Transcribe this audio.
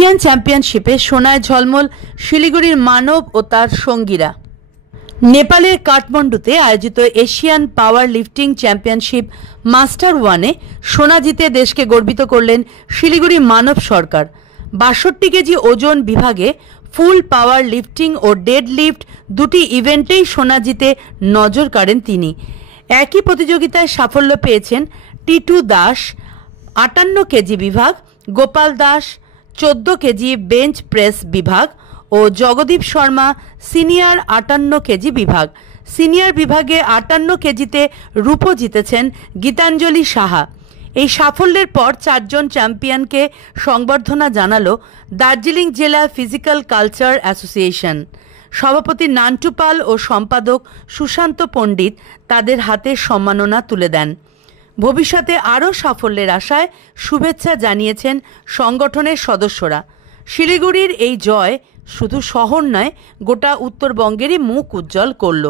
Asian চ্যাম্পিয়নশিপে সোনায় ঝলমল শিলিগুড়ির মানব ও তার সঙ্গীরা। নেপালের কাঠমান্ডুতে আয়োজিত এশিয়ান পাওয়ার লিফটিং চ্যাম্পিয়নশিপ মাস্টার ওয়ানে সোনা জিতে দেশকে গর্বিত করলেন শিলিগুড়ি মানব সরকার। ৬২ কেজি ওজন বিভাগে ফুল পাওয়ার লিফটিং ও ডেড লিফট দুটি ইভেন্টেই সোনা জিতে নজর কাড়েন তিনি। একই প্রতিযোগিতায় সাফল্য পেয়েছেন টিটু দাস ৫৮ কেজি বিভাগ, Gopal Das ১৪ KG bench press বিভাগ ও জগদীপ শর্মা সিনিয়র ৫৮ কেজি বিভাগ। সিনিয়র বিভাগে ৫৮ কেজিতে রূপো জিতেছেন গীতাঞ্জলি সাহা। এই সাফল্যের পর ৪ জন চ্যাম্পিয়নকে সংবর্ধনা জানালো দার্জিলিং জেলা ফিজিক্যাল কালচার অ্যাসোসিয়েশন। সভাপতি নান্টু পাল ও সম্পাদক সুশান্ত পণ্ডিত তাদের হাতে সম্মাননা তুলে দেন। ভবিষ্যতে আরও সাফল্যের আশায় শুভেচ্ছা জানিয়েছেন সংগঠনের সদস্যরা। শিলিগুড়ির এই জয় শুধু শহর নয়, গোটা উত্তরবঙ্গেরই মুখ উজ্জ্বল করল।